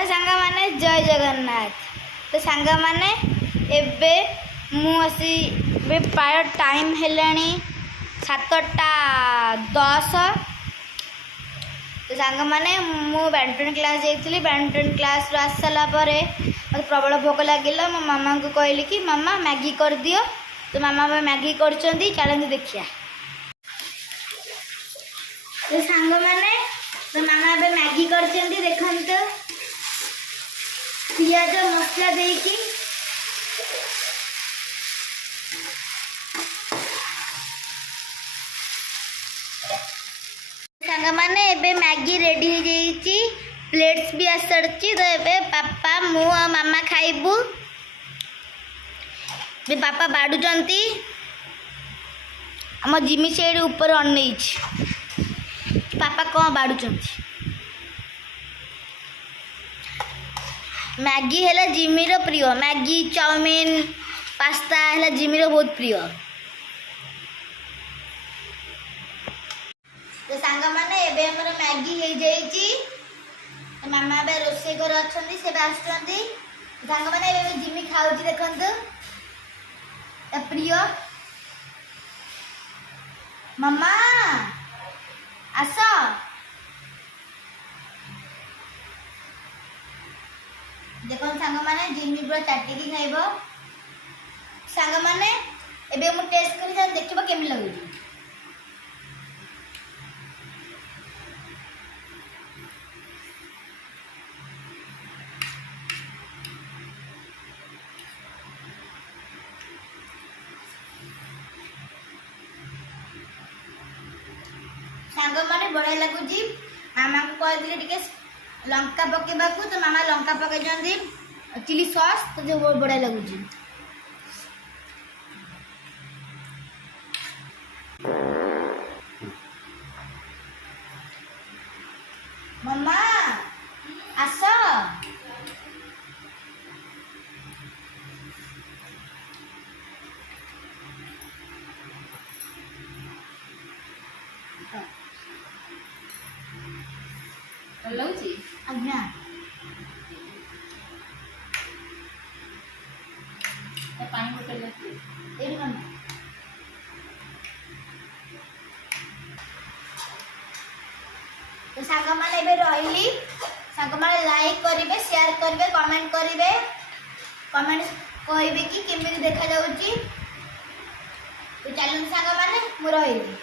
Hello सांग माने जय जगन्नाथ। तो सांग माने एबे मुसी प्राय टाइम हेलानी 7:10। तो सांग माने मु बैडमिंटन क्लास जाइली। बैडमिंटन क्लास आस सारा मत प्रबल भोक लगे। मो मामा को कहली कि मामा मैगी कर दियो। तो मामा मैगी कर चलते देखिया। तो सांग माने तो मामा ए मैगी कर देखते पियाज मसला देकी सांग माने एबे मैगी रेडी हो जाइए। प्लेट्स भी आसड़ी। तो एबे पापा मु और मामा खाइबू। पापा बाड़ुचंती आम जिमी से ऊपर अनई। पापा कौन बाड़ुचंती। मैगी है जिमीर प्रिय। मैगी चाउमीन पास्ता है जिमीर बहुत प्रिय। तो सांग माने एबे हमर मैगी हो जाइए। मामा बे रोसे घर अच्छा से आसुँच। सांग माने एबे जिमी खाऊ देखते प्रिय। मामा आस देख सांग माने जिमी पूरा चाटिकी खाइब। सांग माने एबे मु टेस्ट कर देखिबो केमि लागुची। सांग माने बढ़िया लगुची। मामा को कहली टिके लंका पकेबा को। तो मामा लंका पकई चिली सॉस। तो जो बहुत बढ़िया लगुची। मम्मा आस लगुची आज्ञा पानी बोतल एडी मामा। तो सांग माने एबे रहिली। सांग माने लाइक करिवे, शेयर करिवे, कमेंट करिवे। कमेंट कहबे कि केमिति देखा जाउची। तो चलन सांग माने मु रहिली।